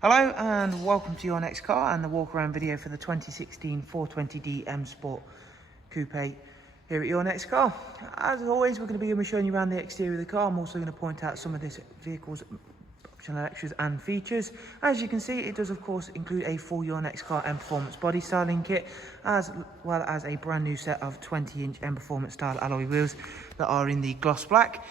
Hello and welcome to your next car and the walk around video for the 2016 420D M Sport Coupe here at Your Next Car. As always, we're going to be showing you around the exterior of the car. I'm also going to point out some of this vehicle's optional extras and features. As you can see, it does of course include a full Your Next Car M Performance body styling kit, as well as a brand new set of 20-inch M Performance style alloy wheels that are in the gloss black.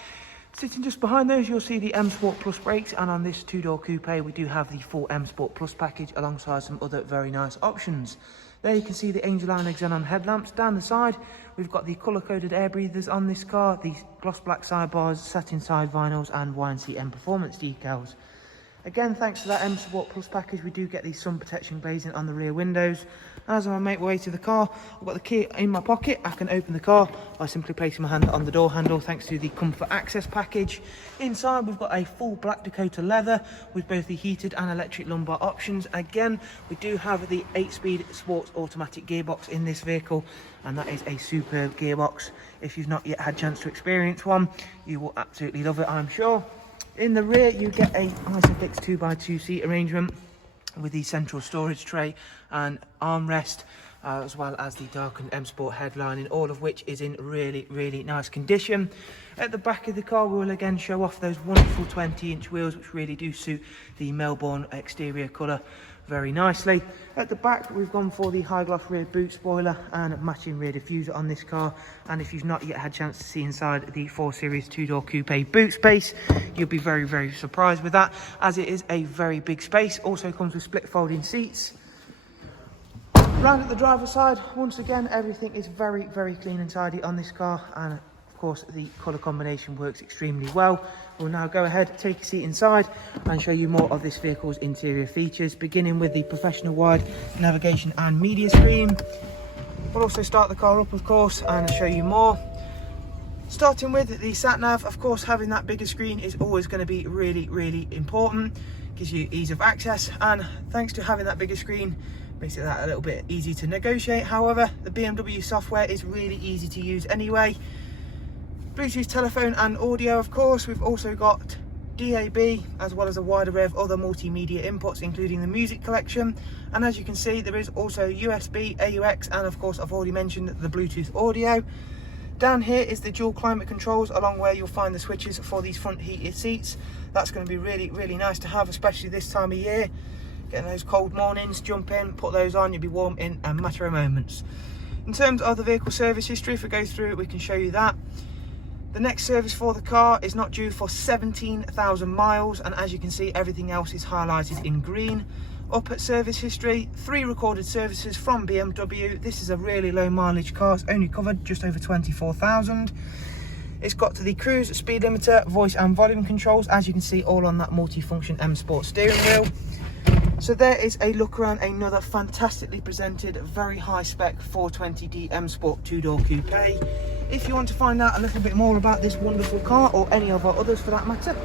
Sitting just behind those, you'll see the M Sport Plus brakes, and on this two-door coupe we do have the full M Sport Plus package alongside some other very nice options. There you can see the Angel Iron xenon headlamps. Down the side we've got the colour-coded air breathers on this car, the gloss black sidebars, satin side vinyls and YNC Mperformance decals. Again, thanks to that M Sport Plus package, we do get the sun protection glazing on the rear windows. And as I make my way to the car, I've got the key in my pocket. I can open the car by simply placing my hand on the door handle thanks to the comfort access package. Inside we've got a full black Dakota leather with both the heated and electric lumbar options. Again, we do have the 8-speed sports automatic gearbox in this vehicle, and that is a superb gearbox. If you've not yet had a chance to experience one, you will absolutely love it, I'm sure. In the rear you get a Isofix 2x2 seat arrangement with the central storage tray and armrest, as well as the darkened M Sport headlining, all of which is in really nice condition. At the back of the car we will again show off those wonderful 20-inch wheels, which really do suit the Melbourne exterior colour very nicely. At the back we've gone for the high gloss rear boot spoiler and matching rear diffuser on this car, and if you've not yet had a chance to see inside the 4 Series two-door coupe boot space, you'll be very surprised with that, as it is a very big space. Also comes with split folding seats. Round at the driver's side, once again everything is very clean and tidy on this car, and of course the colour combination works extremely well. We'll now go ahead, take a seat inside and show you more of this vehicle's interior features, beginning with the professional wide navigation and media screen. We'll also start the car up of course and show you more. Starting with the sat nav, of course having that bigger screen is always going to be really important. Gives you ease of access, and thanks to having that bigger screen makes it that a little bit easy to negotiate. However, the BMW software is really easy to use anyway. Bluetooth telephone and audio, of course. We've also got DAB, as well as a wide array of other multimedia inputs, including the music collection. And as you can see, there is also USB, AUX, and of course I've already mentioned the Bluetooth audio. Down here is the dual climate controls, along where you'll find the switches for these front heated seats. That's going to be really nice to have, especially this time of year. Getting those cold mornings, jump in, put those on, you'll be warm in a matter of moments. In terms of the vehicle service history, if we go through it, we can show you that. The next service for the car is not due for 17,000 miles, and as you can see, everything else is highlighted in green. Up at service history, 3 recorded services from BMW. This is a really low mileage car. It's only covered just over 24,000. It's got to the cruise, speed limiter, voice and volume controls, as you can see, all on that multifunction M Sport steering wheel. So there is a look around another fantastically presented, very high spec 420D M Sport two-door coupe. If you want to find out a little bit more about this wonderful car, or any of our others for that matter,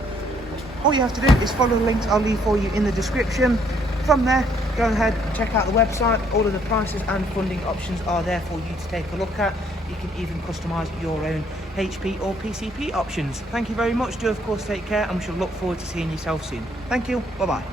all you have to do is follow the links I'll leave for you in the description. From there, go ahead and check out the website. All of the prices and funding options are there for you to take a look at. You can even customise your own HP or PCP options. Thank you very much. Do of course take care, and we shall look forward to seeing yourself soon. Thank you. Bye bye.